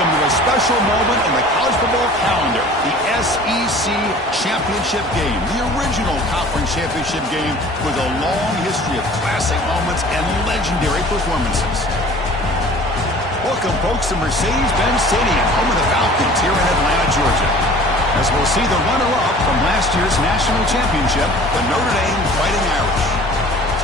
Welcome to a special moment in the college football calendar, the SEC Championship Game, the original conference championship game with a long history of classic moments and legendary performances. Welcome, folks, to Mercedes-Benz Stadium, home of the Falcons here in Atlanta, Georgia. As we'll see the runner-up from last year's national championship, the Notre Dame Fighting Irish,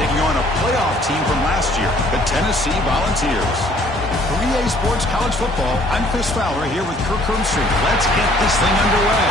taking on a playoff team from last year, the Tennessee Volunteers. For EA Sports College Football, I'm Chris Fowler here with Kirk Herbstreit. Let's get this thing underway.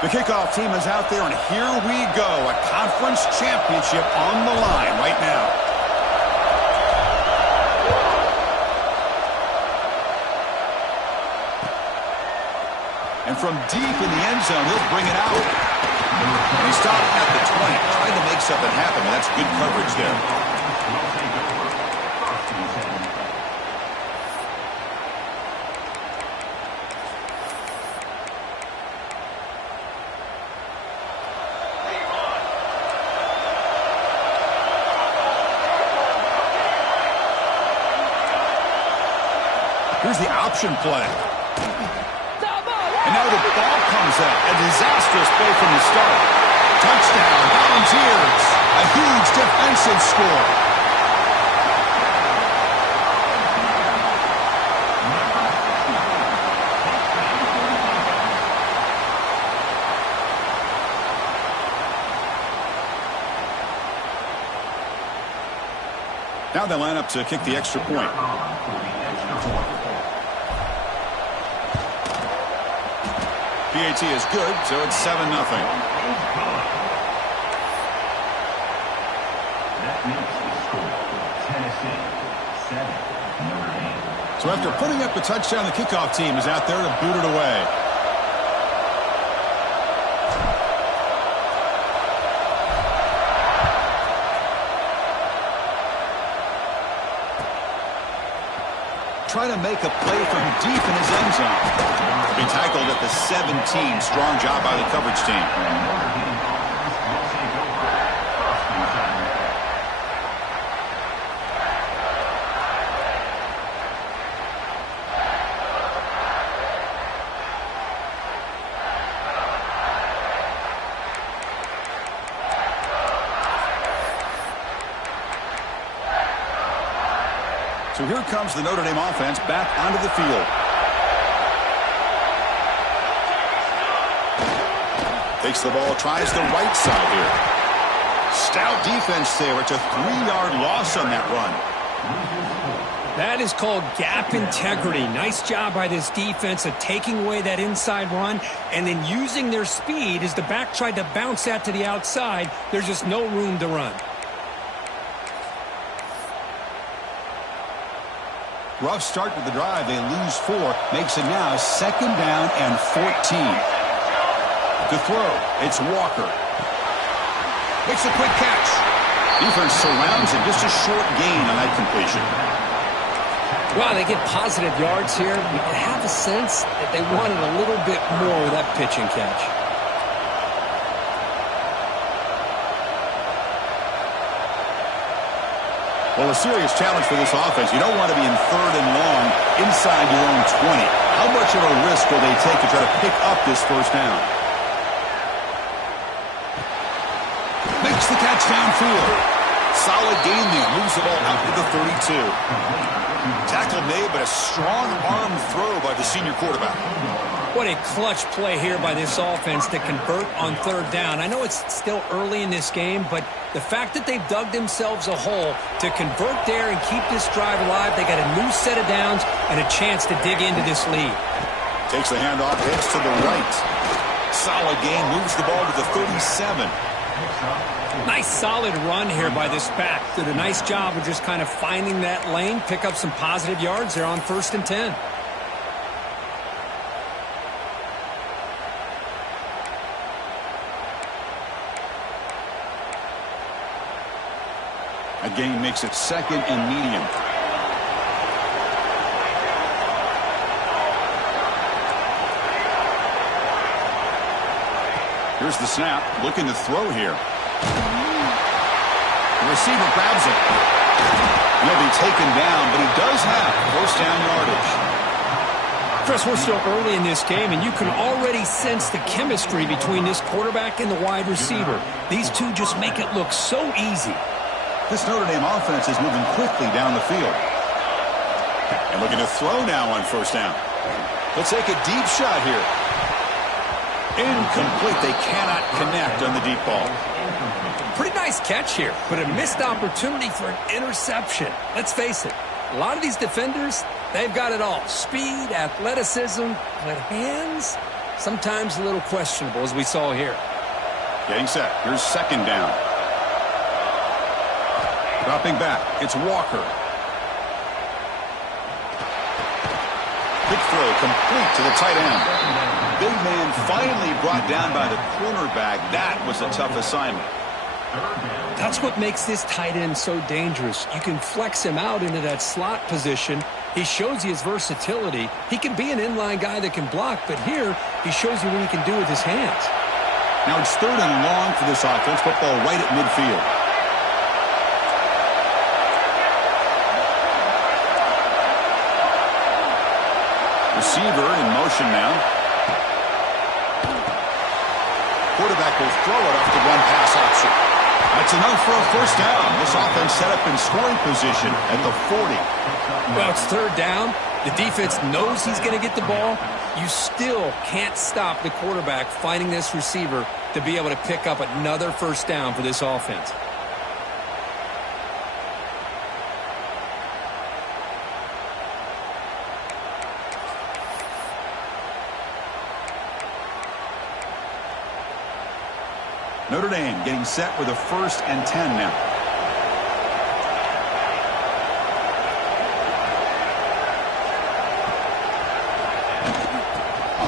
The kickoff team is out there, and here we go. A conference championship on the line right now. And from deep in the end zone, he'll bring it out. And he stopped at the 20, trying to make something happen, and that's good coverage there. Here's the option play. And now the ball comes out. A disastrous play from the start. Touchdown, Volunteers. A huge defensive score. Now they line up to kick the extra point. PAT is good, so it's 7-0. So after putting up the touchdown, the kickoff team is out there to boot it away. Trying to make a play from deep in his end zone. He tackled at the 17. Strong job by the coverage team. So here comes the Notre Dame offense back onto the field. Takes the ball, tries the right side here. Stout defense there. It's a 3-yard loss on that run. That is called gap integrity. Nice job by this defense of taking away that inside run and then using their speed as the back tried to bounce that to the outside. There's just no room to run. Rough start to the drive. They lose 4. Makes it now 2nd down and 14. To throw, it's Walker. Makes a quick catch. Defense surrounds him. Just a short gain on that completion. Wow, they get positive yards here. You can have a sense that they wanted a little bit more with that pitch and catch. Well, a serious challenge for this offense. You don't want to be in 3rd and long inside your own 20. How much of a risk will they take to try to pick up this first down? Makes the catch downfield. Solid gain there. Moves the ball out to the 32. Tackle made, but a strong arm throw by the senior quarterback. What a clutch play here by this offense to convert on 3rd down. I know it's still early in this game, but the fact that they've dug themselves a hole to convert there and keep this drive alive, they got a new set of downs and a chance to dig into this lead. Takes the handoff, heads to the right. Solid gain, moves the ball to the 37. Nice solid run here by this back. Did a nice job of just kind of finding that lane, pick up some positive yards there on 1st and 10. A gain makes it 2nd and medium. Here's the snap, looking to throw here. The receiver grabs it. He'll be taken down, but he does have 1st down yardage. Chris, we're still early in this game, and you can already sense the chemistry between this quarterback and the wide receiver. These two just make it look so easy. This Notre Dame offense is moving quickly down the field. And looking to throw now on 1st down. Let's take a deep shot here. Incomplete. They cannot connect on the deep ball. Pretty nice catch here, but a missed opportunity for an interception. Let's face it, a lot of these defenders, they've got it all. Speed, athleticism, but hands, sometimes a little questionable, as we saw here. Getting set. Here's 2nd down. Dropping back. It's Walker. Quick throw complete to the tight end. Big man finally brought down by the cornerback. That was a tough assignment. That's what makes this tight end so dangerous. You can flex him out into that slot position. He shows you his versatility. He can be an inline guy that can block, but here he shows you what he can do with his hands. Now it's 3rd and long for this offense. Football right at midfield. Receiver in motion now. Quarterback will throw it off the one-pass option. That's enough for a 1st down. This offense set up in scoring position at the 40. Well, it's 3rd down. The defense knows he's going to get the ball. You still can't stop the quarterback finding this receiver to be able to pick up another 1st down for this offense. Notre Dame getting set with a 1st and 10 now.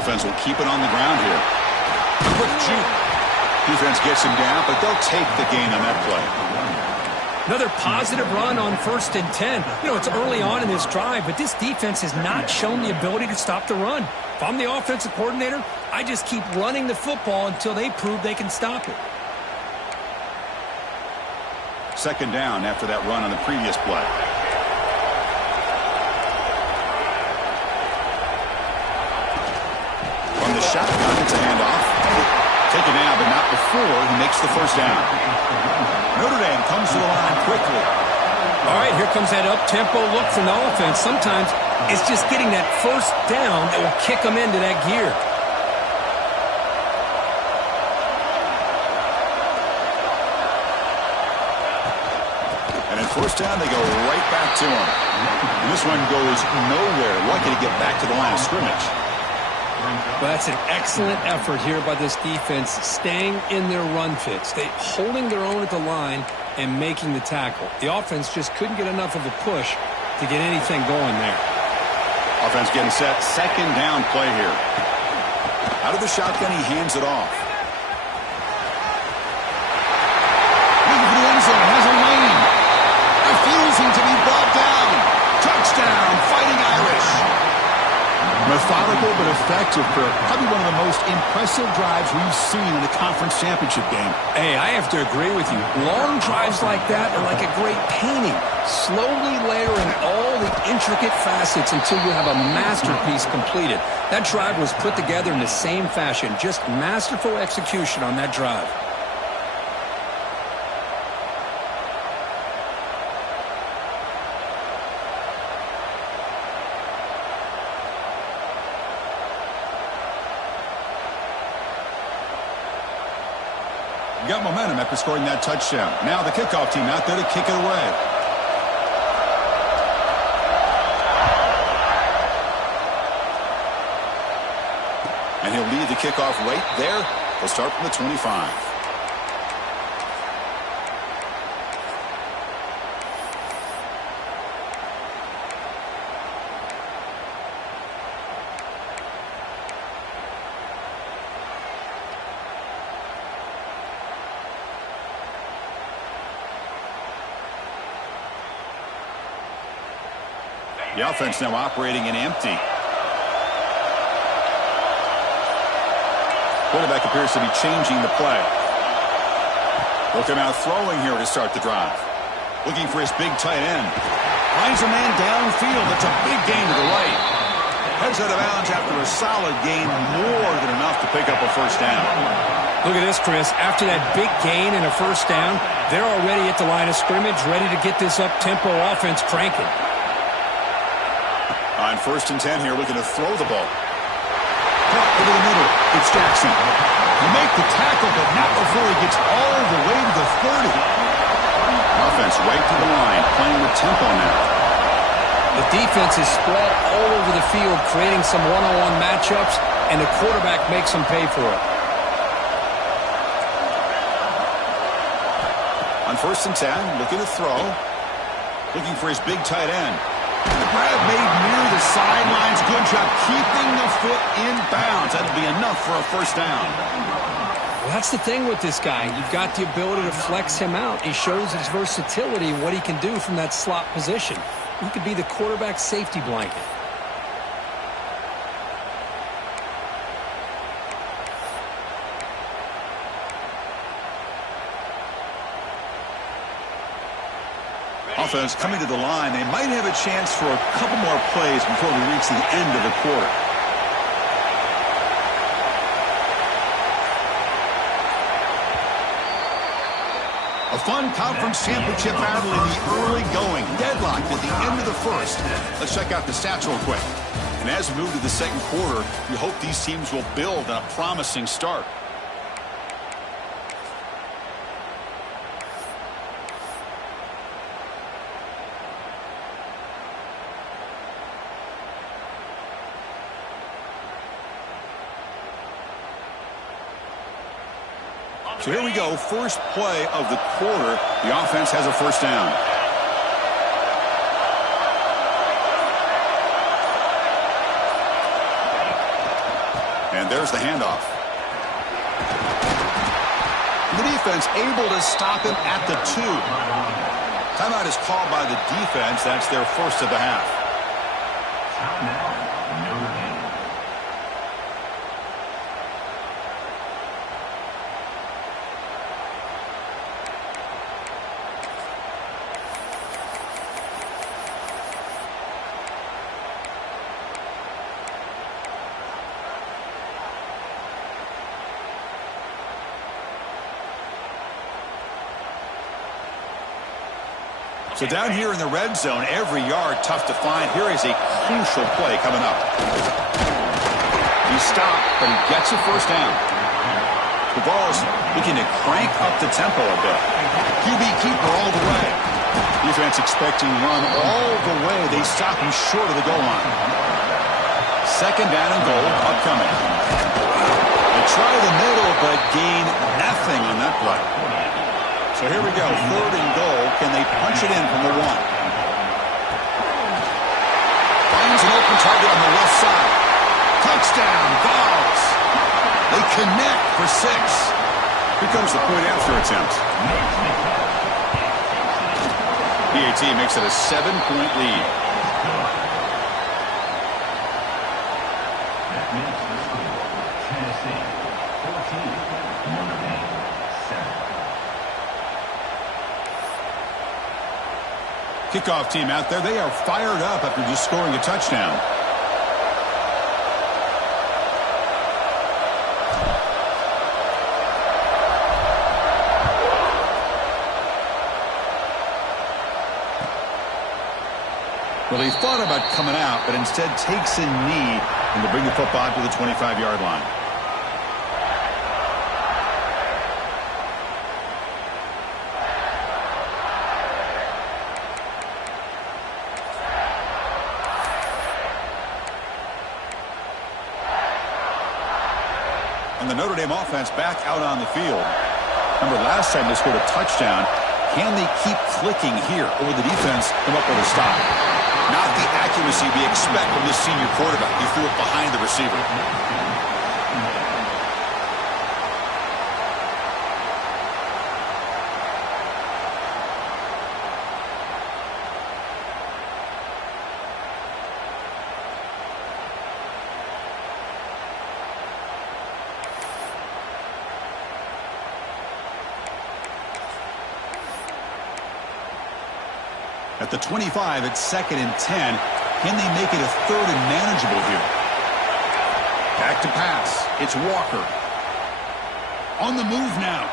Offense will keep it on the ground here. Quick juke. Defense gets him down, but they'll take the gain on that play. Another positive run on 1st and 10. You know, it's early on in this drive, but this defense has not shown the ability to stop the run. If I'm the offensive coordinator, I just keep running the football until they prove they can stop it. 2nd down after that run on the previous play. From the shotgun, it's a handoff. Taken down, but not before he makes the 1st down. Notre Dame comes to the line quickly. All right, here comes that up-tempo look from the offense. Sometimes it's just getting that 1st down that will kick them into that gear. And at 1st down, they go right back to him. And this one goes nowhere. Lucky to get back to the line of scrimmage. Well, that's an excellent effort here by this defense, staying in their run fits. They holding their own at the line and making the tackle. The offense just couldn't get enough of a push to get anything going there. Offense getting set. 2nd down play here. Out of the shotgun, he hands it off. Looking for the end zone. Has a lane. Refusing to be brought down. Touchdown, Fighting Irish. Methodical but effective for probably one of the most impressive drives we've seen in a conference championship game. Hey, I have to agree with you. Long drives like that are like a great painting. Slowly layering all the intricate facets until you have a masterpiece completed. That drive was put together in the same fashion. Just masterful execution on that drive. Got momentum after scoring that touchdown. Now the kickoff team out there to kick it away. And he'll lead the kickoff right there. He'll start from the 25. The offense now operating in empty. Quarterback appears to be changing the play. Looking out throwing here to start the drive. Looking for his big tight end. Finds a man downfield. That's a big gain to the right. Heads out of bounds after a solid gain, more than enough to pick up a first down. Look at this, Chris. After that big gain and a first down, they're already at the line of scrimmage, ready to get this up-tempo offense cranking. On 1st and 10 here, looking to throw the ball. Caught over the middle. It's Jackson. You make the tackle, but not before he gets all the way to the 30. Offense right to the line, playing with tempo now. The defense is spread all over the field, creating some one-on-one matchups, and the quarterback makes them pay for it. On 1st and 10, looking to throw. Looking for his big tight end. The grab made near the sidelines. Good job keeping the foot in bounds. That'll be enough for a first down. Well, that's the thing with this guy. You've got the ability to flex him out. He shows his versatility and what he can do from that slot position. He could be the quarterback's safety blanket. Offense coming to the line. They might have a chance for a couple more plays before we reach the end of the quarter. A fun conference championship battle in the early going. Deadlocked at the end of the first. Let's check out the stats real quick. And as we move to the second quarter, we hope these teams will build on a promising start. So here we go, first play of the quarter. The offense has a first down. And there's the handoff. The defense able to stop him at the 2. Timeout is called by the defense. That's their first of the half. So down here in the red zone, every yard tough to find. Here is a crucial play coming up. He's stopped, but he gets a first down. The ball's looking to crank up the tempo a bit. QB keeper all the way. Defense expecting run all the way. They stop him short of the goal line. Second down and goal upcoming. They try the middle, but gain nothing on that play. So here we go, 3rd and goal. Can they punch it in from the 1? Finds an open target on the left side. Touchdown, Vols. They connect for 6. Here comes the point after attempt. PAT makes it a 7-point lead. Kickoff team out there. They are fired up after just scoring a touchdown. Well, he thought about coming out, but instead takes a knee and to bring the football to the 25-yard line. And the Notre Dame offense back out on the field. Remember, last time they scored a touchdown. Can they keep clicking here? Or will the defense come up with a stop? Not the accuracy we expect from this senior quarterback. He threw it behind the receiver. At the 25, it's 2nd and 10. Can they make it a 3rd and manageable here? Back to pass. It's Walker. On the move now.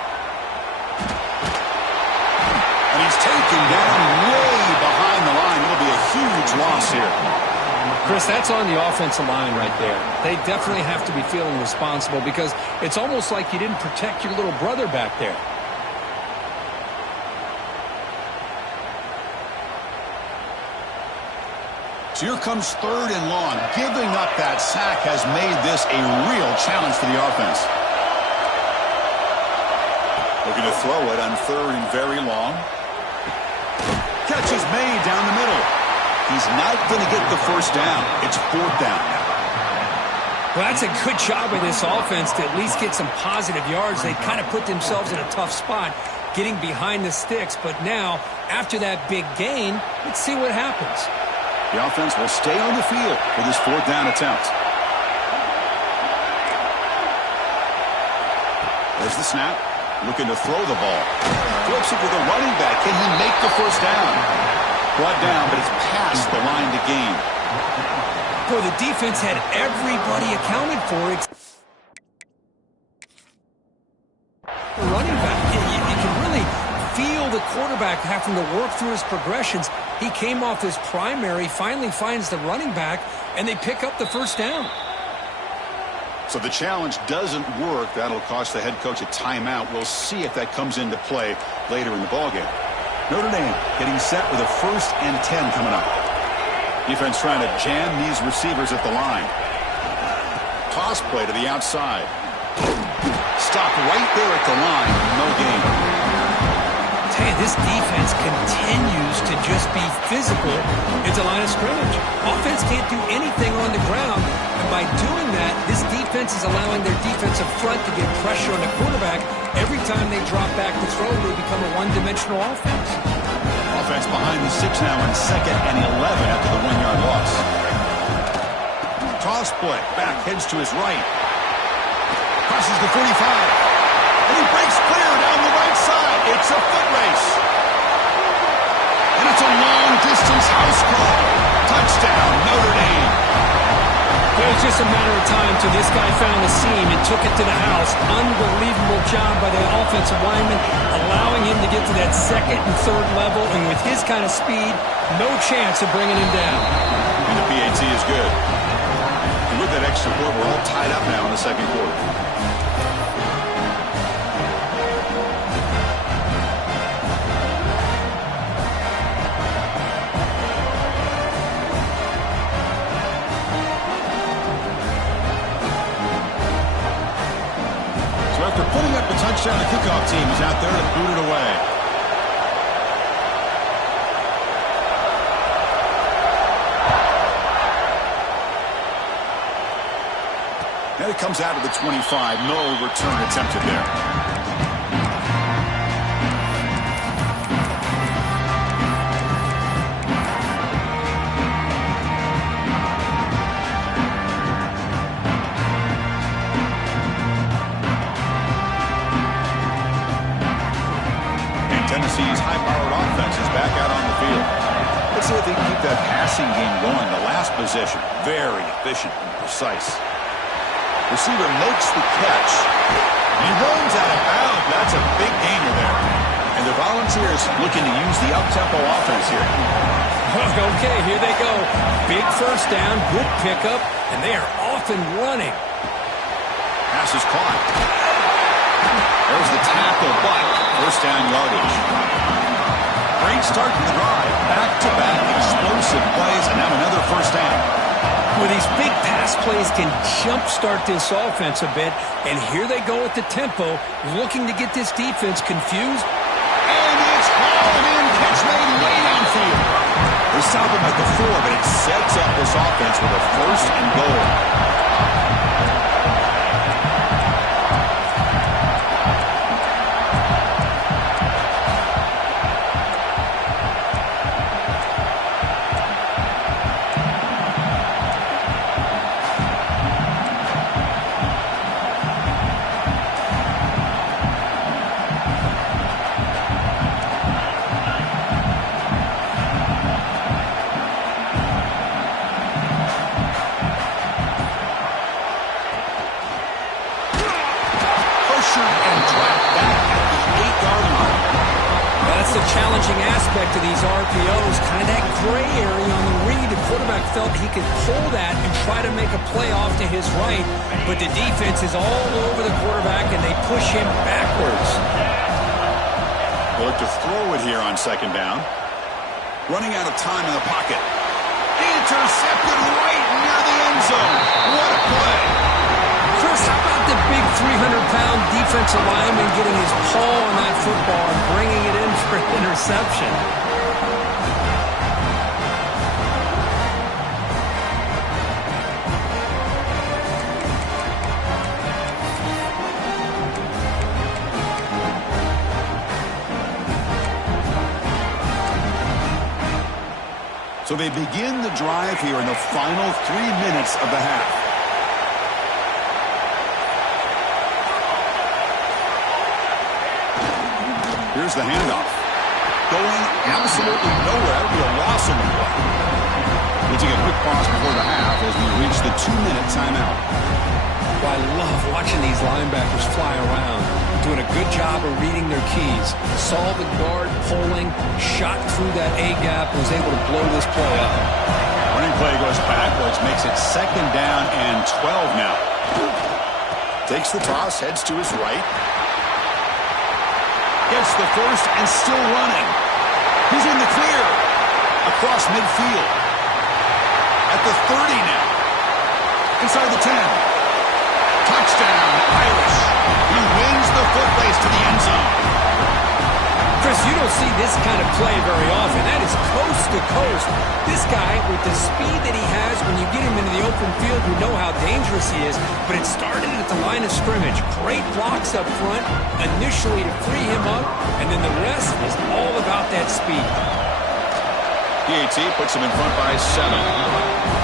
And he's taken down way behind the line. It'll be a huge loss here. Chris, that's on the offensive line right there. They definitely have to be feeling responsible because it's almost like you didn't protect your little brother back there. So here comes 3rd and long. Giving up that sack has made this a real challenge for the offense. Looking to throw it on 3rd and very long. Catch is made down the middle. He's not going to get the first down. It's 4th down now. Well, that's a good job by this offense to at least get some positive yards. They kind of put themselves in a tough spot getting behind the sticks. But now, after that big gain, let's see what happens. The offense will stay on the field for this 4th down attempt. There's the snap. Looking to throw the ball. Flips it to the running back. Can he make the first down? Brought down, but it's past the line to gain. Boy, the defense had everybody accounted for. It's the running back. You can really feel the quarterback having to work through his progressions. He came off his primary, finally finds the running back, and they pick up the first down. So the challenge doesn't work. That'll cost the head coach a timeout. We'll see if that comes into play later in the ballgame. Notre Dame getting set with a 1st and 10 coming up. Defense trying to jam these receivers at the line. Toss play to the outside. Stop right there at the line. No gain. Hey, this defense continues to just be physical at the line of scrimmage. Offense can't do anything on the ground, and by doing that, this defense is allowing their defensive front to get pressure on the quarterback. Every time they drop back to throw, they become a one-dimensional offense. Offense behind the 6 now in 2nd and 11 after the 1-yard loss. Toss play. Back heads to his right. Crosses the 45. And he breaks clear down the right side. It's a foot race. And it's a long-distance house call. Touchdown, Notre Dame. It was just a matter of time till this guy found the seam and took it to the house. Unbelievable job by the offensive lineman, allowing him to get to that 2nd and 3rd level. And with his kind of speed, no chance of bringing him down. And the PAT is good. And with that extra point, we're all tied up now in the 2nd quarter. After putting up a touchdown, the kickoff team is out there to boot it away. And it comes out of the 25. No return attempted there. Tennessee's high-powered offense is back out on the field. Let's see if they can keep that passing game going. The last possession, very efficient and precise. Receiver makes the catch. He runs out of bounds. That's a big gainer there. And the Volunteers looking to use the up-tempo offense here. Okay, here they go. Big first down, good pickup, and they are off and running. Pass is caught. There's the tackle, but first down yardage. Great start to the drive. Back-to-back explosive plays, and now another first down. Well, these big pass plays can jumpstart this offense a bit, and here they go at the tempo, looking to get this defense confused. And it's hauled in, catch made way downfield. They stop him at the 4, but it sets up this offense with a 1st and goal. the challenging aspect of these RPOs, kind of that gray area on the read. The quarterback felt he could pull that and try to make a play off to his right, but the defense is all over the quarterback, and they push him backwards. They'll look to throw it here on second down. Running out of time in the pocket. Intercepted right near the end zone. What a play. Chris, how about the big 300-pound defensive lineman getting his paw on that football and bringing it in for an interception? So they begin the drive here in the final 3 minutes of the half. Here's the handoff. Going absolutely nowhere. That would be a loss on the play. We'll take a quick pause before the half as we reach the 2-minute timeout. Well, I love watching these linebackers fly around. Doing a good job of reading their keys. Saw the guard pulling, shot through that A-gap, and was able to blow this play up. Running play goes backwards, makes it second down and 12 now. Takes the toss, heads to his right. Gets the first and still running. He's in the clear. Across midfield. At the 30 now. Inside the 10. Touchdown, Irish. He wins the foot race to the end zone. Chris, you don't see this kind of play very often. That is coast to coast. This guy, with the speed that he has, when you get him into the open field, you know how dangerous he is. But it started at the line of scrimmage. Great blocks up front, initially to free him up, and then the rest is all about that speed. PAT puts him in front by 7.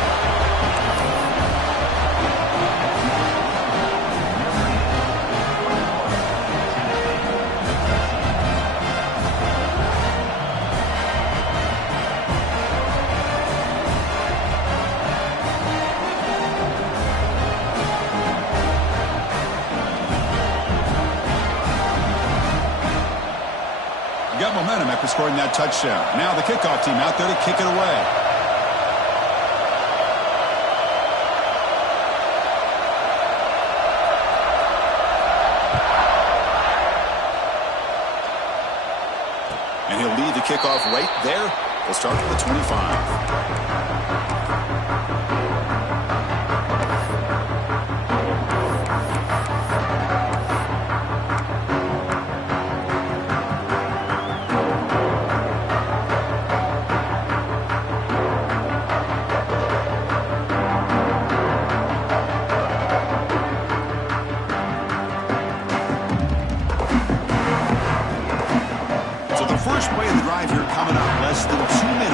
Got momentum after scoring that touchdown. Now the kickoff team out there to kick it away. And he'll lead the kickoff right there. We'll start at the 25.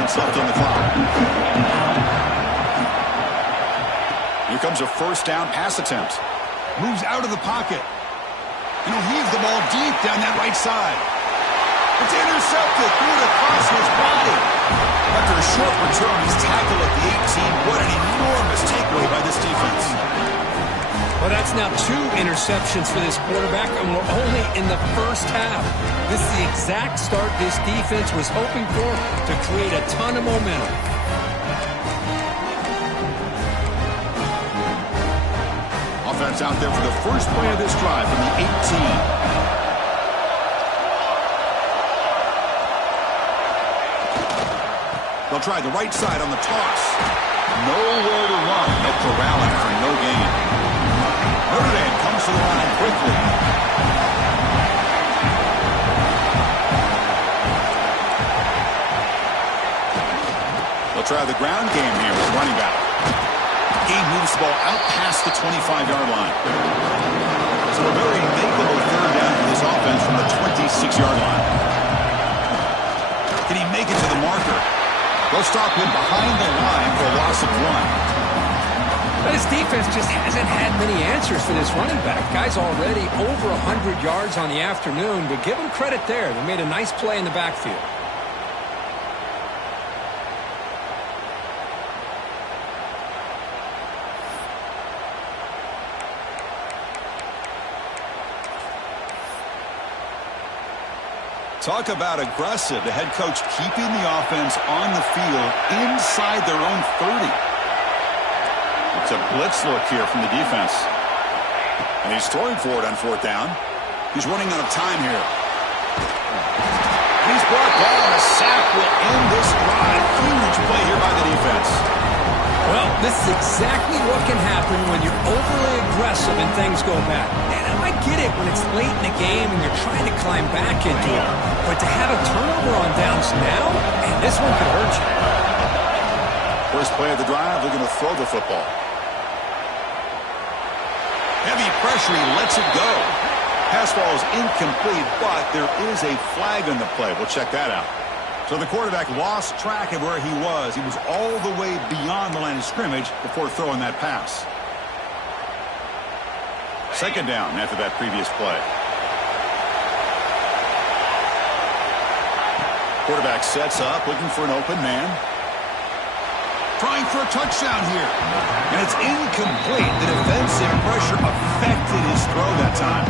Left on the clock. Here comes a first down pass attempt. Moves out of the pocket. And he'll heave the ball deep down that right side. It's intercepted. Threw it across his body. After a short return, he's tackled at the 18. What an enormous takeaway by this defense. Well, that's now 2 interceptions for this quarterback, and we're only in the first half. This is the exact start this defense was hoping for to create a ton of momentum. Offense out there for the first play of this drive from the 18. They'll try the right side on the toss. Nowhere to run. They'll corral him for no gain. Notre Dame comes to the line quickly. They'll try the ground game here with running back. Game moves the ball out past the 25-yard line. So a very makeable third down for this offense from the 26-yard line. Can he make it to the marker? They'll stop him behind the line for a loss of 1. This defense just hasn't had many answers for this running back. Guy's already over 100 yards on the afternoon, but give him credit there. They made a nice play in the backfield. Talk about aggressive. The head coach keeping the offense on the field inside their own 30. It's a blitz look here from the defense. And he's throwing for it on 4th down. He's running out of time here. He's brought down. A sack will end this drive. Huge play here by the defense. Well, this is exactly what can happen when you're overly aggressive and things go bad. And I get it when it's late in the game and you're trying to climb back into it. But to have a turnover on downs now, and this one could hurt you. First play of the drive, they're going to throw the football. Heavy pressure, he lets it go. Pass ball is incomplete, but there is a flag on the play. We'll check that out. So the quarterback lost track of where he was. He was all the way beyond the line of scrimmage before throwing that pass. 2nd down after that previous play. Quarterback sets up, looking for an open man. Trying for a touchdown here. And it's incomplete. The defensive pressure affected his throw that time.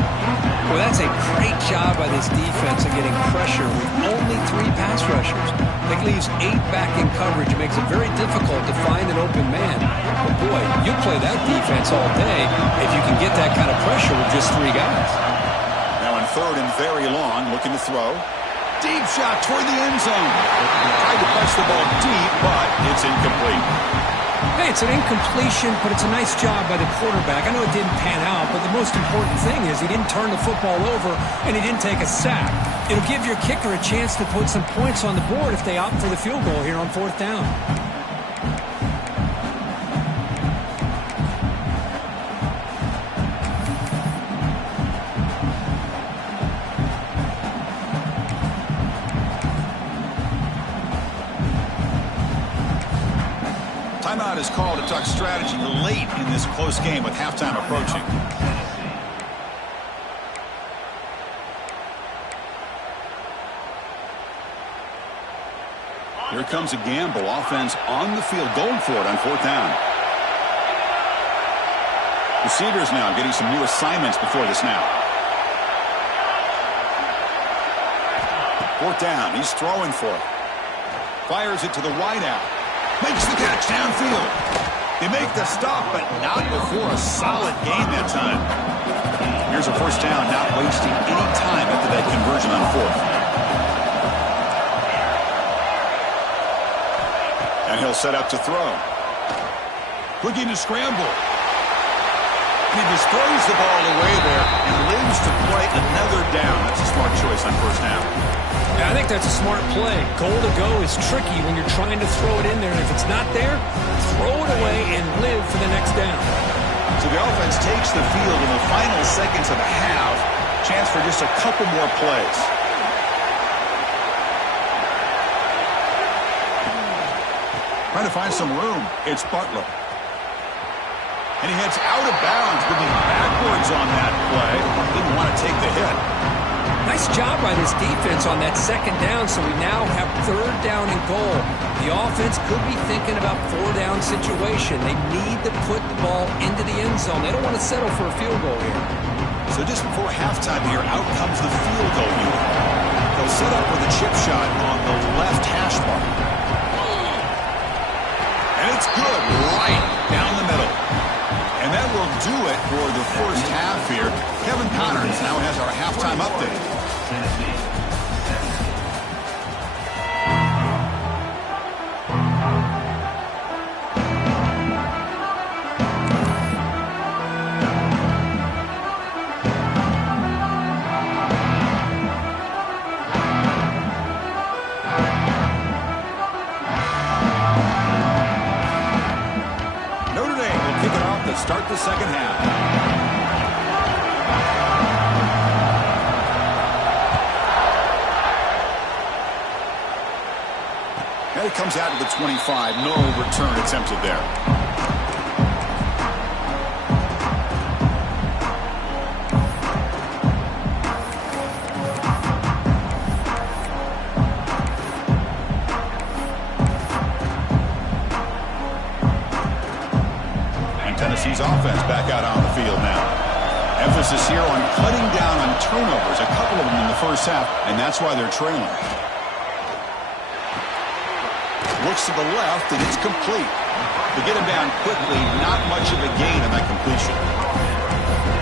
Well, that's a great job by this defense of getting pressure with only 3 pass rushers. That leaves 8 back in coverage. It makes it very difficult to find an open man. But boy, you play that defense all day if you can get that kind of pressure with just 3 guys. Now in 3rd and very long, looking to throw. Deep shot toward the end zone. Tried to punch the ball deep, but it's incomplete. Hey, it's an incompletion, but it's a nice job by the quarterback. I know it didn't pan out, but the most important thing is he didn't turn the football over and he didn't take a sack. It'll give your kicker a chance to put some points on the board if they opt for the field goal here on 4th down. Timeout is called to talk strategy late in this close game with halftime approaching. Here comes a gamble. Offense on the field, going for it on 4th down. Receivers now getting some new assignments before the snap. 4th down. He's throwing for it. Fires it to the wideout. Makes the catch downfield. They make the stop, but not before a solid gain that time. Here's a 1st down, not wasting any time after that conversion on 4th. And he'll set up to throw. Looking to scramble. He just throws the ball away there and lives to play another down. That's a smart choice on 1st down. Yeah, I think that's a smart play. Goal to go is tricky when you're trying to throw it in there. And if it's not there, throw it away and live for the next down. So the offense takes the field in the final seconds of the half. Chance for just a couple more plays. Trying to find some room. It's Butler. And he heads out of bounds, moving backwards on that play. Didn't want to take the hit. Nice job by this defense on that 2nd down, so we now have 3rd down and goal. The offense could be thinking about 4th down situation. They need to put the ball into the end zone. They don't want to settle for a field goal here. So just before halftime here, out comes the field goal unit. They'll set up with a chip shot on the left hash mark. And it's good, right down the middle. And that will do it for the 1st half here. Kevin Connors now has our halftime update. Start the 2nd half. And it comes out to the 25. No return attempted there. Tennessee's offense back out on the field now. Emphasis here on cutting down on turnovers, a couple of them in the first half, and that's why they're trailing. Looks to the left, and it's complete. To get him down quickly, not much of a gain on that completion.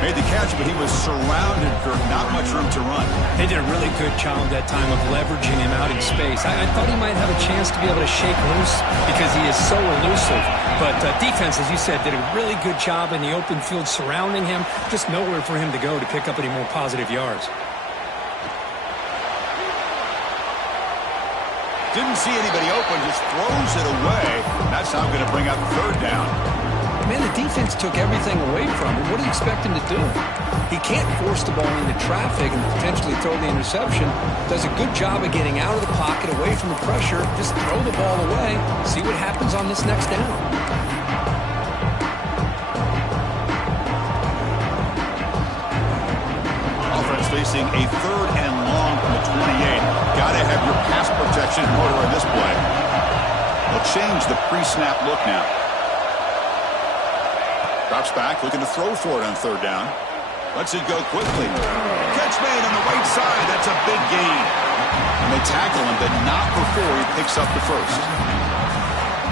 Made the catch, but he was surrounded, Kirk. Not much room to run. They did a really good job that time of leveraging him out in space. I thought he might have a chance to be able to shake loose because he is so elusive. But defense, as you said, did a really good job in the open field surrounding him. Just nowhere for him to go to pick up any more positive yards. Didn't see anybody open, just throws it away. That's now going to bring up third down. Man, the defense took everything away from him. What do you expect him to do? He can't force the ball into traffic and potentially throw the interception. Does a good job of getting out of the pocket, away from the pressure. Just throw the ball away. See what happens on this next down. Offense facing a third and long from the 28. Got to have your pass protection in order in this play. They'll change the pre-snap look now. Drops back, looking to throw for it on third down. Lets it go quickly. Catch made on the right side. That's a big gain. And they tackle him, but not before he picks up the first.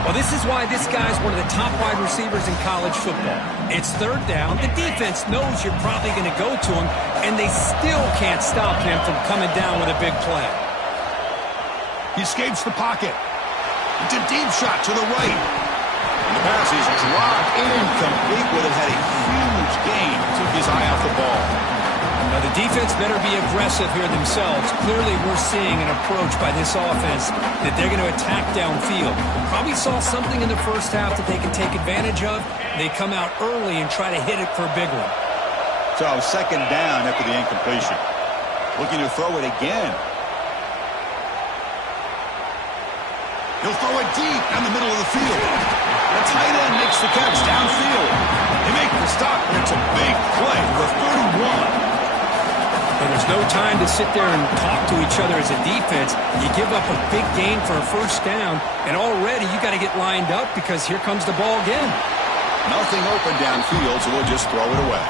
Well, this is why this guy's one of the top wide receivers in college football. It's third down. The defense knows you're probably going to go to him, and they still can't stop him from coming down with a big play. He escapes the pocket. It's a deep shot to the right. And the pass is dropped incomplete. Would have had a huge gain. Took his eye off the ball. Now, the defense better be aggressive here themselves. Clearly, we're seeing an approach by this offense that they're going to attack downfield. Probably saw something in the first half that they can take advantage of. They come out early and try to hit it for a big one. So, second down after the incompletion. Looking to throw it again. He'll throw it deep down the middle of the field. The tight end makes the catch downfield. They make the stop, and it's a big play for 31. And there's no time to sit there and talk to each other as a defense. You give up a big gain for a first down, and already you got to get lined up because here comes the ball again. Nothing open downfield, so we'll just throw it away.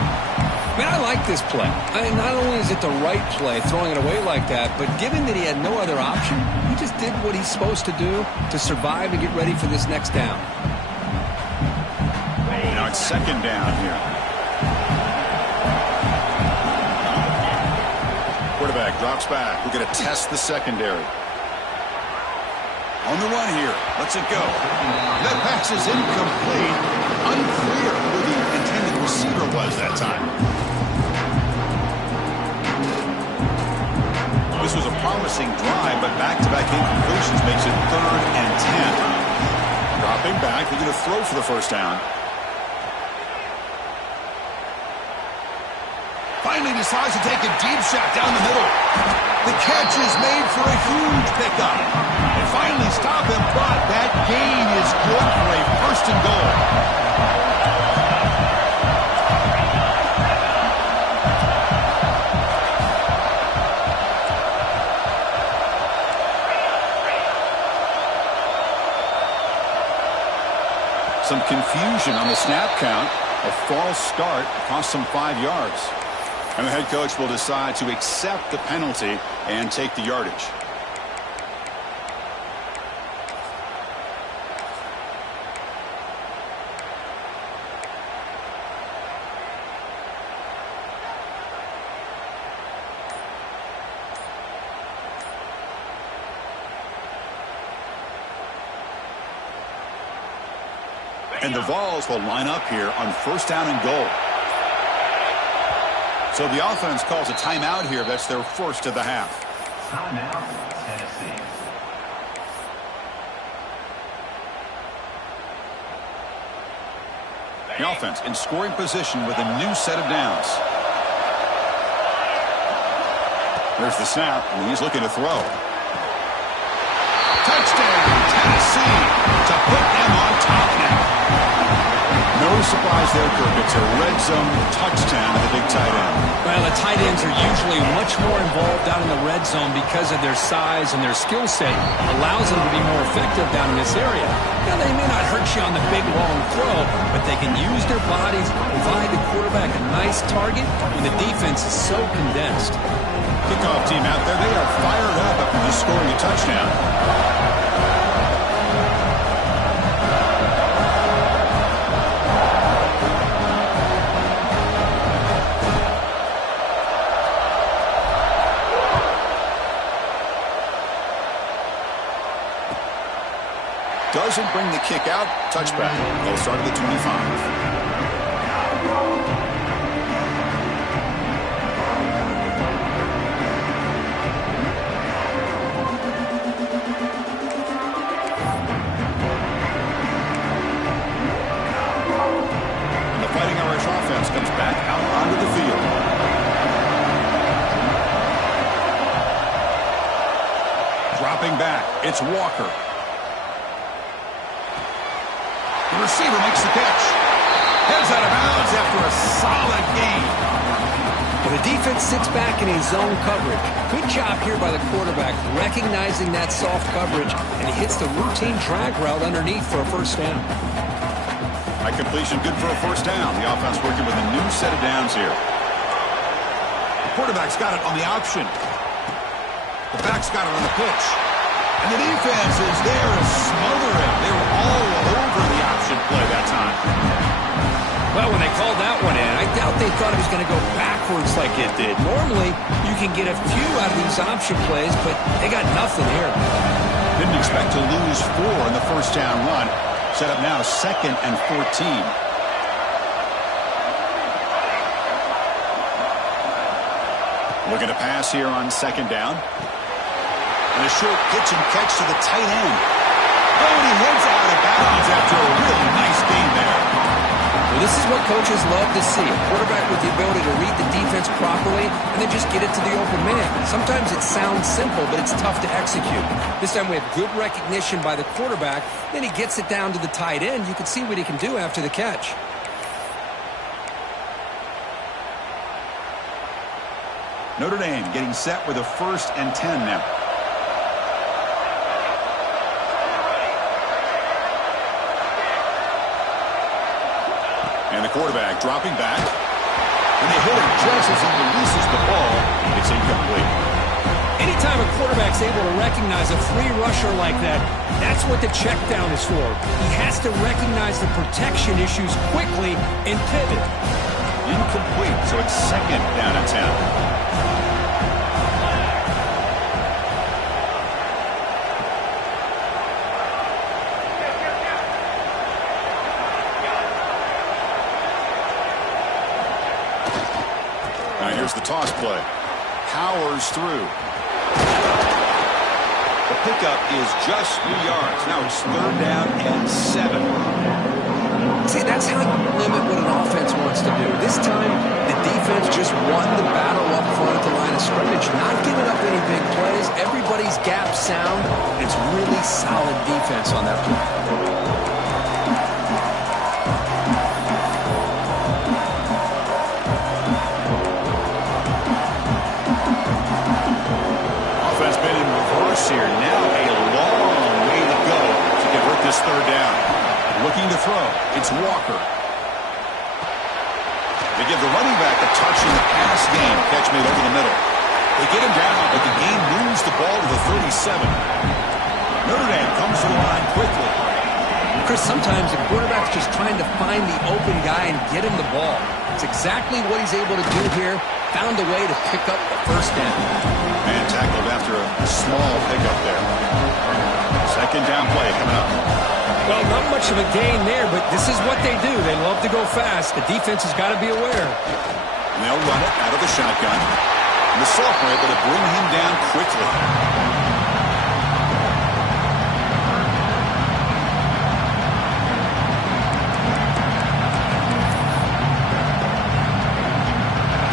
Man, I like this play. Not only is it the right play, throwing it away like that, but given that he had no other option, he just did what he's supposed to do to survive and get ready for this next down. Now it's second down here. Quarterback drops back. We're going to test the secondary. On the run here. Lets it go. That pass is incomplete. Unclear who the intended receiver was that time. This was a promising drive, but back-to-back incompletions makes it 3rd and 10. Dropping back, they're going to throw for the first down. Finally decides to take a deep shot down the middle. The catch is made for a huge pickup. And finally stop him, but that gain is good for a first and goal. Some confusion on the snap count. A false start cost them 5 yards. And the head coach will decide to accept the penalty and take the yardage. And the Vols will line up here on first down and goal. So the offense calls a timeout here. That's their first of the half. Timeout, Tennessee. The offense in scoring position with a new set of downs. There's the snap, and he's looking to throw. Touchdown, Tennessee, to put them on top now. No surprise there, Kirk. It's a red zone touchdown to the big tight end. Well, the tight ends are usually much more involved out in the red zone because of their size and their skill set. Allows them to be more effective down in this area. Now, they may not hurt you on the big, long throw, but they can use their bodies, provide the quarterback a nice target when the defense is so condensed. Kickoff team out there. They are fired up after just scoring a touchdown. Doesn't bring the kick out. Touchback. They'll start at the 25. And the Fighting Irish offense comes back out onto the field. Dropping back. It's Walker. The receiver makes the catch. Heads out of bounds after a solid gain. Well, the defense sits back in a zone coverage. Good job here by the quarterback, recognizing that soft coverage, and he hits the routine drag route underneath for a first down. High completion, good for a first down. The offense working with a new set of downs here. The quarterback's got it on the option. The back's got it on the pitch. And the defense is there to smother it. They were all over the option play that time. Well, when they called that one in, I doubt they thought it was going to go backwards like it did. Normally, you can get a few out of these option plays, but they got nothing here. Didn't expect to lose 4 in the first down run. Set up now 2nd and 14. Looking to pass here on 2nd down. And a short pitch and catch to the tight end. Oh, and he heads out of bounds after a really nice game there. Well, this is what coaches love to see. A quarterback with the ability to read the defense properly and then just get it to the open man. Sometimes it sounds simple, but it's tough to execute. This time we have good recognition by the quarterback. Then he gets it down to the tight end. You can see what he can do after the catch. Notre Dame getting set with a 1st and 10 now. And the quarterback dropping back. And the hitter just as he releases the ball, it's incomplete. Anytime a quarterback's able to recognize a free rusher like that, that's what the check down is for. He has to recognize the protection issues quickly and pivot. Incomplete, so it's 2nd down and 10. Here's the toss play. Powers through. The pickup is just 3 yards. Now it's 3rd down and 7. See, that's how you limit what an offense wants to do. This time, the defense just won the battle up front at the line of scrimmage, not giving up any big plays. Everybody's gap sound. It's really solid defense on that play. Here. Now a long way to go to convert this 3rd down. Looking to throw. It's Walker. They give the running back a touch in the pass game. Catch made over the middle. They get him down, but the game moves the ball to the 37. Notre Dame comes to the line quickly. Chris, sometimes the quarterback's just trying to find the open guy and get him the ball. It's exactly what he's able to do here. Found a way to pick up the 1st down. And tackled after a small pickup there. 2nd down play coming up. Well, not much of a gain there, but this is what they do. They love to go fast. The defense has got to be aware. And they'll run it out of the shotgun. And the sophomore able to bring him down quickly.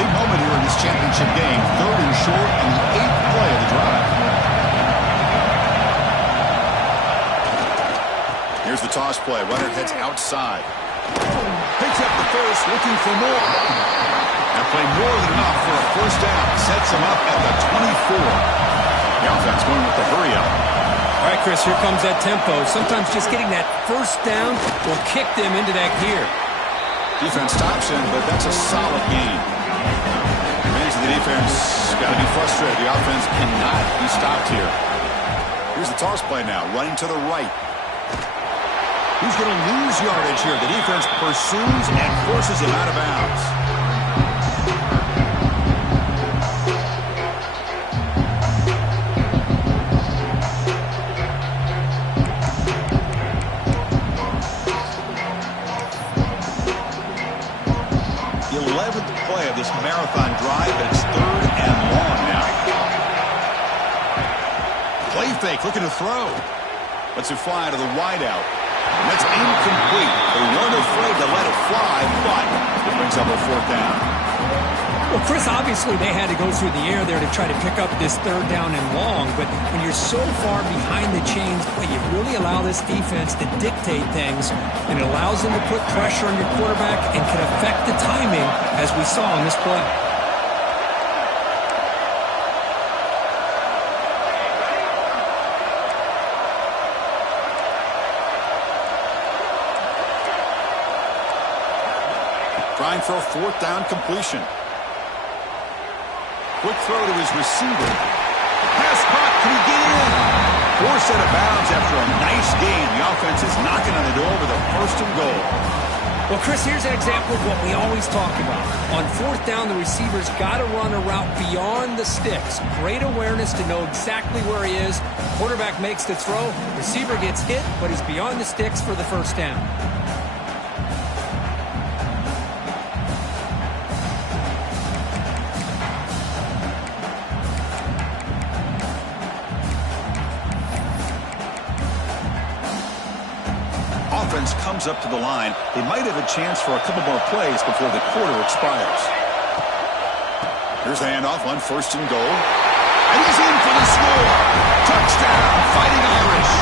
Big moment here in this championship game. 3rd and short and the 8th play of the drive. Here's the toss play. Runner heads outside. Picks up the first, looking for more. That play more than enough for a first down. Sets him up at the 24. The offense going with the hurry up. All right, Chris, here comes that tempo. Sometimes just getting that first down will kick them into that gear. Defense stops him, but that's a solid gain. Fans of the defense got to be frustrated. The offense cannot be stopped here. Here's the toss play now, running to the right. He's going to lose yardage here. The defense pursues and forces him out of bounds. The 11th play of this marathon drive, and it's 3rd and long now. Play fake, looking to throw. Lets it fly to the wideout. And that's incomplete. They weren't afraid to let it fly, but it brings up a 4th down. Well, Chris, obviously they had to go through the air there to try to pick up this 3rd down and long, but when you're so far behind the chains, boy, you really allow this defense to dictate things, and it allows them to put pressure on your quarterback and can affect the timing, as we saw in this play. Trying for a 4th down completion. Quick throw to his receiver. Pass caught. Can he get in? 4 set of bounds after a nice gain. The offense is knocking on the door with a 1st and goal. Well, Chris, here's an example of what we always talk about. On 4th down, the receiver's got to run a route beyond the sticks. Great awareness to know exactly where he is. Quarterback makes the throw. Receiver gets hit, but he's beyond the sticks for the 1st down. Offense comes up to the line. They might have a chance for a couple more plays before the quarter expires. Here's the handoff on 1st and goal. And he's in for the score. Touchdown, Fighting Irish.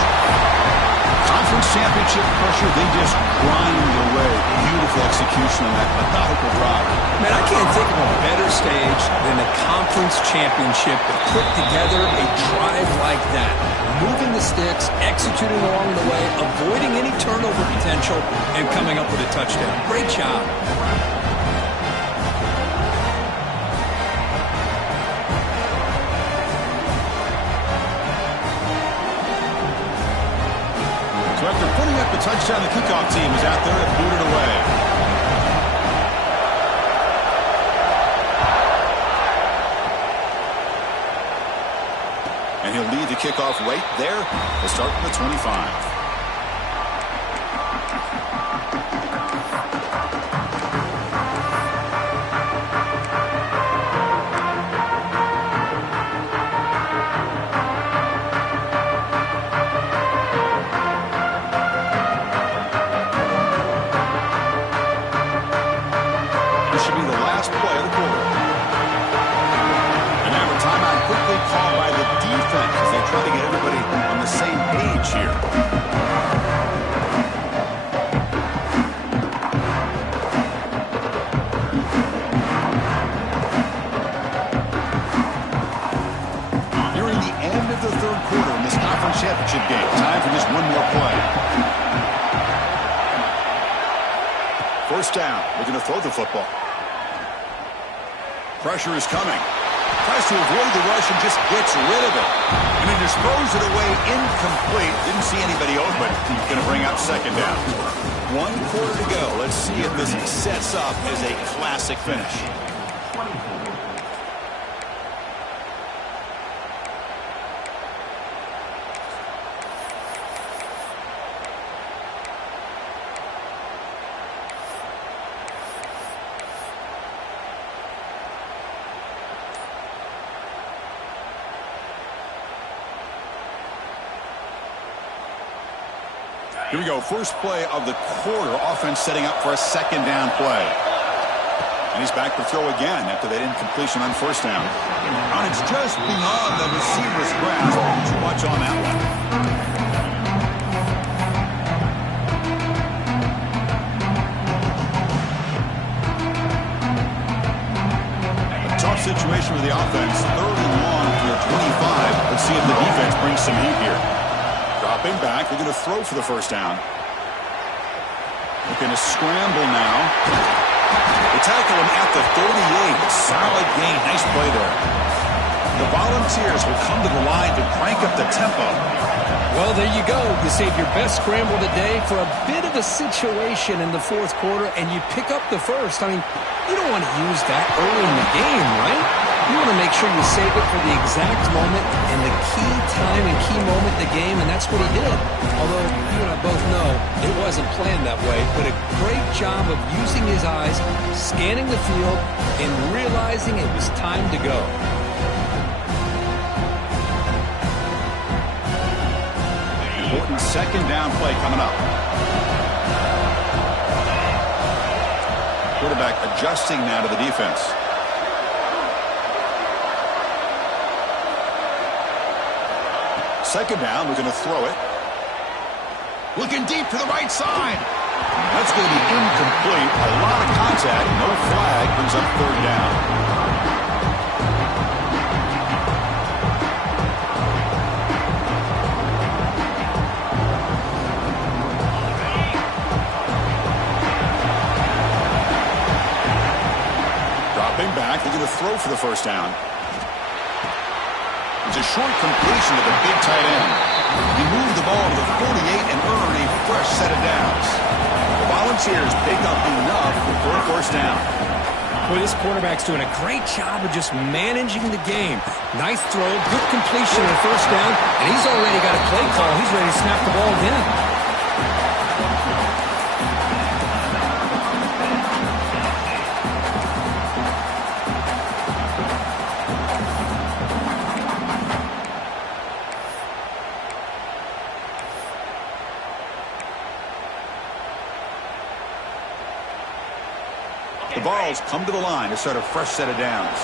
Conference championship pressure, they just grind away. Beautiful execution on that methodical drop. Man, I can't think of a better stage than the conference championship to put together a drive like that. Moving the sticks, executing along the way, avoiding any turnover potential, and coming up with a touchdown. Great job. So after putting up the touchdown, the kickoff team is out there to boot it away. And he'll lead the kickoff right there. We'll start from the 25. This should be the last play of the quarter. And now a timeout quickly called by the defense as they try to get everybody on the same page here. Nearing the end of the 3rd quarter in this conference championship game. Time for just one more play. 1st down. Looking to throw the football. Pressure is coming. Tries to avoid the rush and just gets rid of it. And then just throws it away incomplete. Didn't see anybody open. Going to bring up 2nd down. 1 quarter to go. Let's see if this sets up as a classic finish. Here we go. First play of the quarter. Offense setting up for a 2nd down play. And he's back to throw again after that incompletion on 1st down. And it's just beyond the receiver's grasp. Too much on that one. situation with the offense. 3rd and long from their 25. Let's see if the defense brings some heat here. Dropping back. They're going to throw for the first down. Looking to scramble now. They tackle him at the 38. Solid gain. Nice play there. The Volunteers will come to the line to crank up the tempo. Well, there you go. You save your best scramble today for a bit of a situation in the 4th quarter, and you pick up the first. I mean, you don't want to use that early in the game, right? You want to make sure you save it for the exact moment and the key time and key moment in the game, and that's what he did. Although you and I both know it wasn't planned that way, but a great job of using his eyes, scanning the field, and realizing it was time to go. Important 2nd down play coming up. Quarterback adjusting now to the defense. Second down, we're going to throw it. Looking deep to the right side. That's going to be incomplete. A lot of contact. No flag. Brings up 3rd down. Dropping back. They're going to throw for the first down. It's a short completion to the big tight end. He moved the ball to the 48 and earned a fresh set of downs. The Volunteers pick up enough for a first down. Boy, this quarterback's doing a great job of just managing the game. Nice throw, good completion on 1st down, and he's already got a play call. He's ready to snap the ball again. The Vols come to the line to start a fresh set of downs.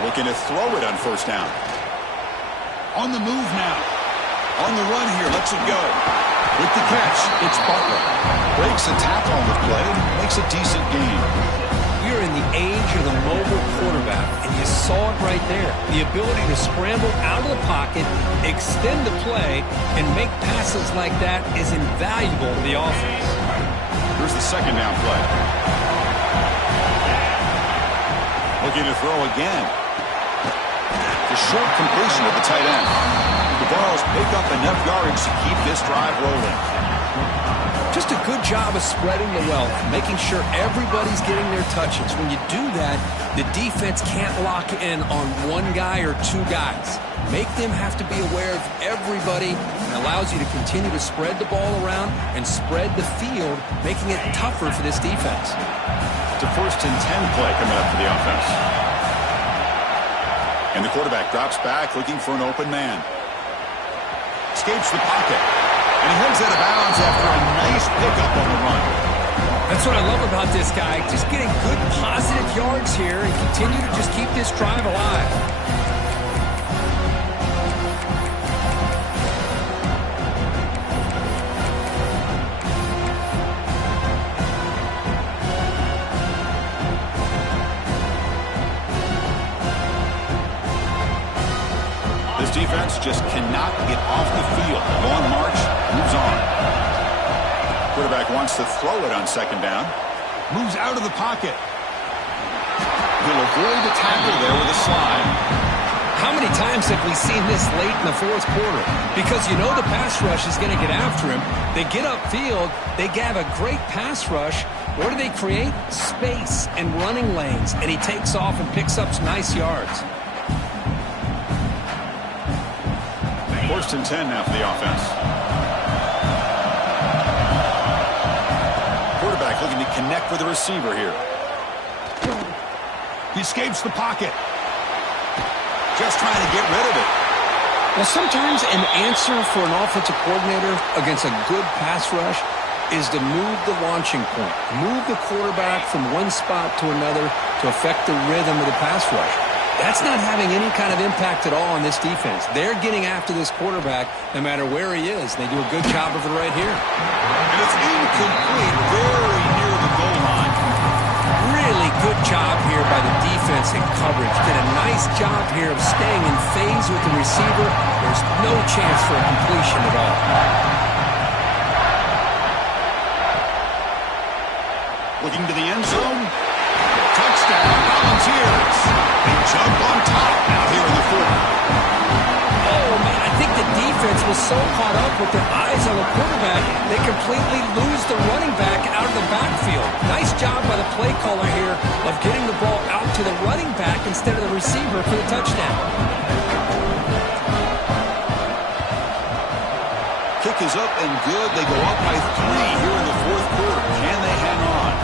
Looking to throw it on 1st down. On the move now. On the run here, lets it go. With the catch, it's Butler. Breaks a tackle on the play, makes a decent gain. We're in the age of the mobile quarterback, and you saw it right there. The ability to scramble out of the pocket, extend the play, and make passes like that is invaluable to the offense. Here's the 2nd down play. Looking to throw again. The short completion of the tight end. The Vols pick up enough yardage to keep this drive rolling. Just a good job of spreading the wealth, making sure everybody's getting their touches. When you do that, the defense can't lock in on one guy or 2 guys. Make them have to be aware of everybody, and allows you to continue to spread the ball around and spread the field, making it tougher for this defense. It's a 1st and 10 play coming up for the offense. And the quarterback drops back looking for an open man. Escapes the pocket. And he heads out of bounds after a nice pickup on the run. That's what I love about this guy. Just getting good positive yards here and continue to just keep this drive alive. This defense just cannot get off the field. Long march, moves on. Quarterback wants to throw it on 2nd down. Moves out of the pocket. He'll avoid the tackle there with a slide. How many times have we seen this late in the 4th quarter? Because you know the pass rush is going to get after him. They get upfield. They have a great pass rush. What do they create? Space and running lanes. And he takes off and picks up some nice yards. 1st and 10 now for the offense. Quarterback looking to connect with the receiver here. He escapes the pocket. Just trying to get rid of it. Well, sometimes an answer for an offensive coordinator against a good pass rush is to move the launching point. Move the quarterback from one spot to another to affect the rhythm of the pass rush. That's not having any kind of impact at all on this defense. They're getting after this quarterback no matter where he is. They do a good job of it right here. And it's incomplete, very near the goal line. Really good job here by the defense in coverage. Did a nice job here of staying in phase with the receiver. There's no chance for a completion at all. Looking to the end zone. Touchdown, Volunteers. They jump on top now here in the fourth. Oh, man, I think the defense was so caught up with their eyes on the quarterback, they completely lose the running back out of the backfield. Nice job by the play caller here of getting the ball out to the running back instead of the receiver for the touchdown. Kick is up and good. They go up by 3 here in the fourth quarter. Can they hang on?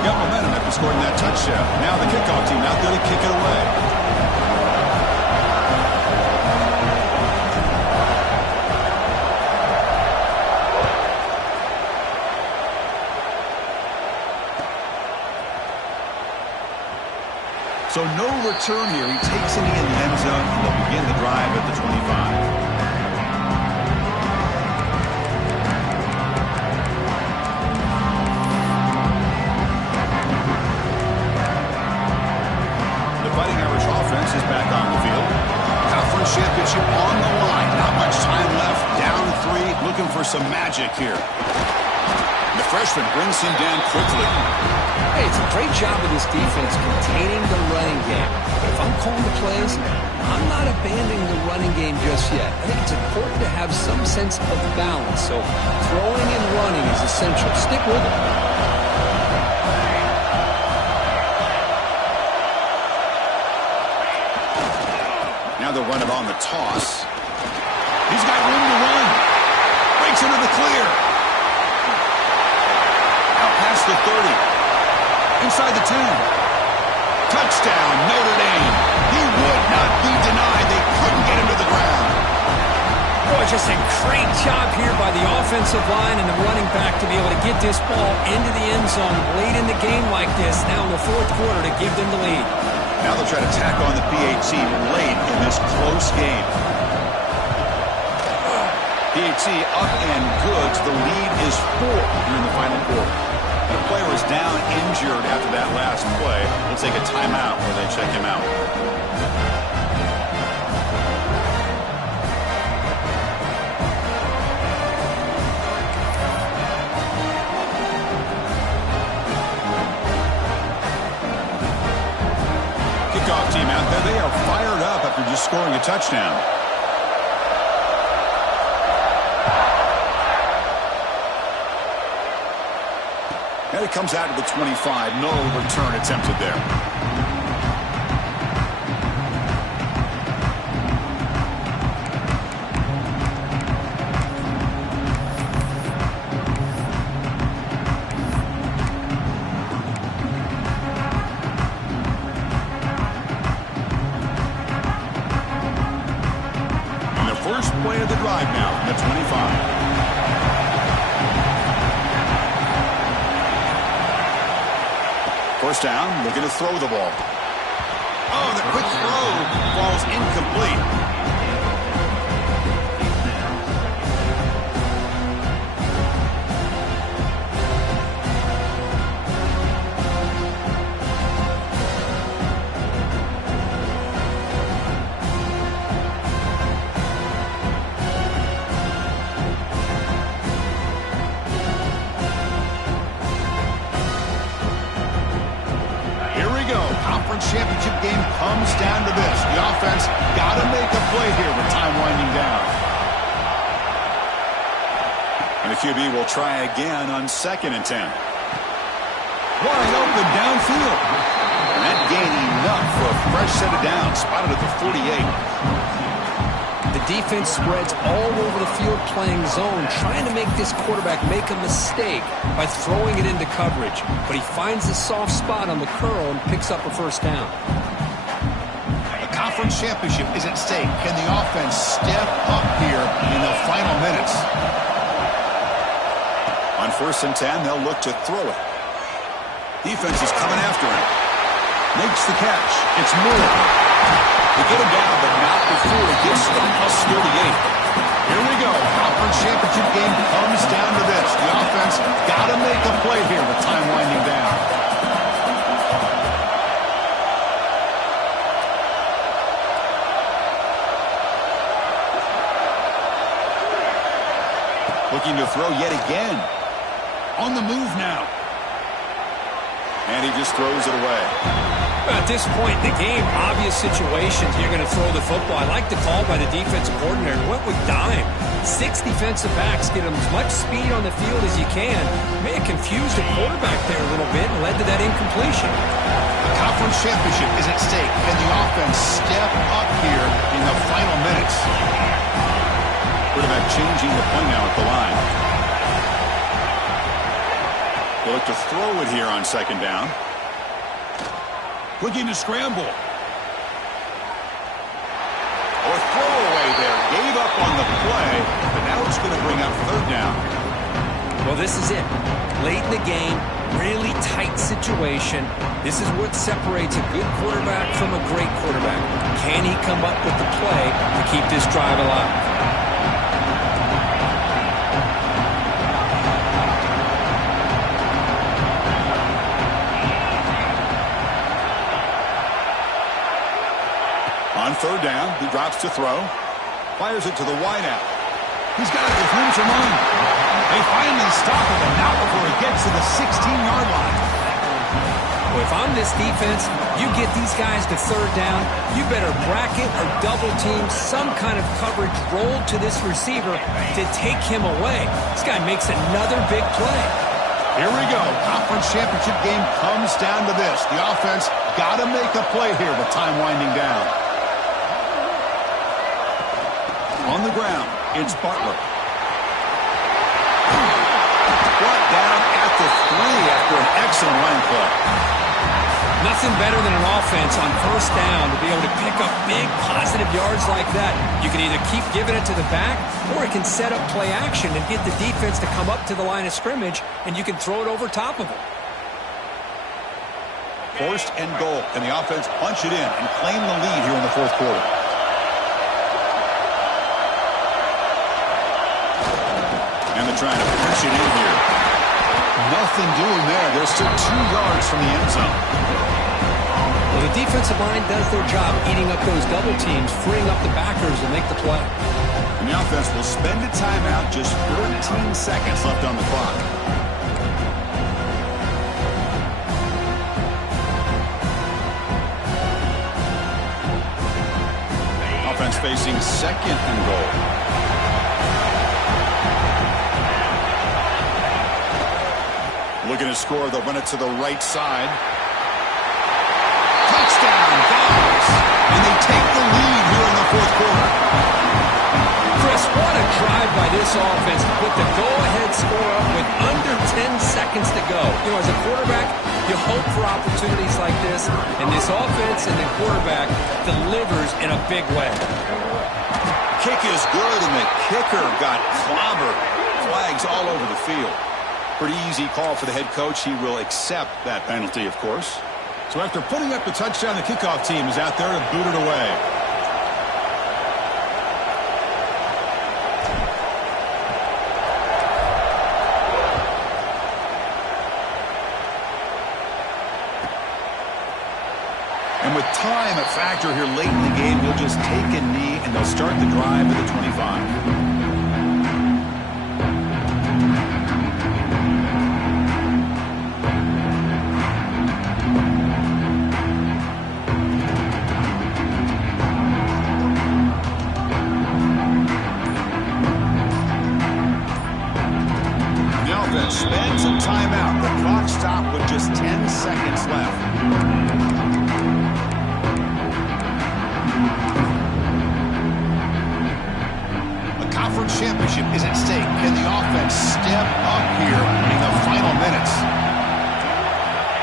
Got momentum after scoring that touchdown. Now the kickoff team out there to kick it away. So no return here. He takes it in the end zone, and they'll begin the drive at the 25. Is back on the field. Conference championship on the line. Not much time left. Down 3. Looking for some magic here. The freshman brings him down quickly. Hey, it's a great job of this defense containing the running game. But if I'm calling the plays, I'm not abandoning the running game just yet. I think it's important to have some sense of balance. So throwing and running is essential. Stick with it. Now they'll run it on the toss. He's got room to run. Breaks into the clear. Out past the 30. Inside the 10. Touchdown, Notre Dame. He would not be denied. They couldn't get him to the ground. Boy, just a great job here by the offensive line and the running back to be able to get this ball into the end zone late in the game like this, now in the fourth quarter, to give them the lead. Now they'll try to tack on the PAT late in this close game. PAT up and good. The lead is 4 here in the final quarter. And a player is down injured after that last play. We'll take a timeout where they check him out. Kickoff team out there. They are fired up after just scoring a touchdown. And it comes out to the 25. No return attempted there. First play of the drive now at 25. First down, looking to throw the ball. Oh, the quick throw falls incomplete. Championship game comes down to this. The offense got to make a play here with time winding down. And the QB will try again on 2nd and 10. Wide open downfield. And that gained enough for a fresh set of downs. Spotted at the 48. The defense spreads all over the field playing zone, trying to make this quarterback make a mistake by throwing it into coverage. But he finds the soft spot on the curl and picks up a first down. The conference championship is at stake. Can the offense step up here in the final minutes? On 1st and 10, they'll look to throw it. Defense is coming after him. Makes the catch. It's Moore. They get him down, but not before it gets to the plus 38. Here we go. Conference championship game comes down to this. The offense Looking to throw yet again. On the move now. And he just throws it away. At this point in the game, obvious situations, you're going to throw the football. I like the call by the defensive coordinator. Went with dime. 6 defensive backs get him as much speed on the field as you can. May have confused the quarterback there a little bit and led to that incompletion. The conference championship is at stake. Can the offense step up here in the final minutes? Quarterback changing the play now at the line. They'll look to throw it here on second down. Looking to scramble. Or throw away there. Gave up on the play, but now it's going to bring up third down. Well, this is it. Late in the game, really tight situation. This is what separates a good quarterback from a great quarterback. Can he come up with the play to keep this drive alive? On third down, he drops to throw. Fires it to the wideout. He's got it with room to run. They finally stop him, and not before he gets to the 16-yard line. Well, if I'm this defense, you get these guys to third down, you better bracket or double team some kind of coverage rolled to this receiver to take him away. This guy makes another big play. Here we go. Conference championship game comes down to this. The offense got to make a play here with time winding down. On the ground, it's Butler. Brought down at the 3 after an excellent line play. Nothing better than an offense on first down to be able to pick up big positive yards like that. You can either keep giving it to the back, or it can set up play action and get the defense to come up to the line of scrimmage, and you can throw it over top of them. First and goal. Can the offense punch it in and claim the lead here in the fourth quarter? And they're trying to punch it in here. Nothing doing there. They're still 2 yards from the end zone. Well, the defensive line does their job eating up those double teams, freeing up the backers to make the play. And the offense will spend a timeout, just 13 seconds left on the clock. Offense facing second and goal. Looking to score, they'll run it to the right side. Touchdown, guys! And they take the lead here in the fourth quarter. Chris, what a drive by this offense to put the go-ahead score up with under 10 seconds to go. You know, as a quarterback, you hope for opportunities like this, and this offense and the quarterback delivers in a big way. Kick is good, and the kicker got clobbered. Flags all over the field. Pretty easy call for the head coach. He will accept that penalty, of course. So after putting up the touchdown, the kickoff team is out there to boot it away. And with time a factor here late in the game, he'll just take a knee and they'll start the drive at the 25. Spends a timeout. The clock stopped with just 10 seconds left. A conference championship is at stake. Can the offense step up here in the final minutes?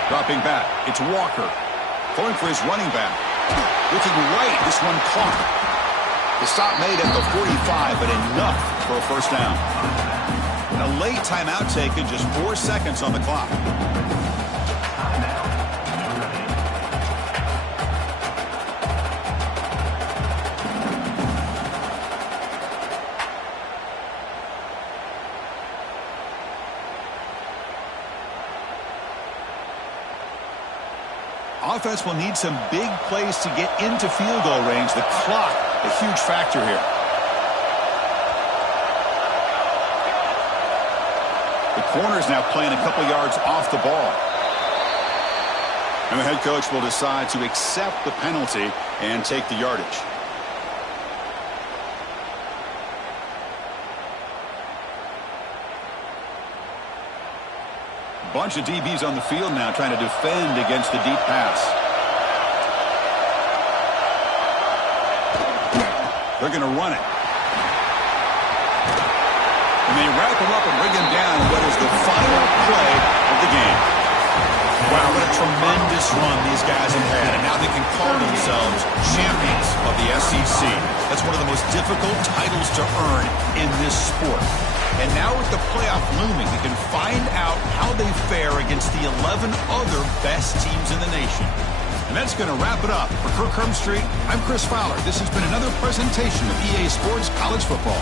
Dropping back. It's Walker. Going for his running back. Looking right. This one caught. The stop made at the 45, but enough for a first down. A late timeout taken, just 4 seconds on the clock. Offense will need some big plays to get into field goal range. The clock, a huge factor here. corner's now playing a couple yards off the ball. And the head coach will decide to accept the penalty and take the yardage. Bunch of DBs on the field now trying to defend against the deep pass. They're going to run it. And they wrap him up and bring him down in what is the final play of the game. Wow, what a tremendous run these guys have had, and now they can call themselves champions of the SEC. That's one of the most difficult titles to earn in this sport. And now with the playoff looming, they can find out how they fare against the 11 other best teams in the nation. And that's going to wrap it up. For Kirk Herbstreit, I'm Chris Fowler. This has been another presentation of EA Sports College Football.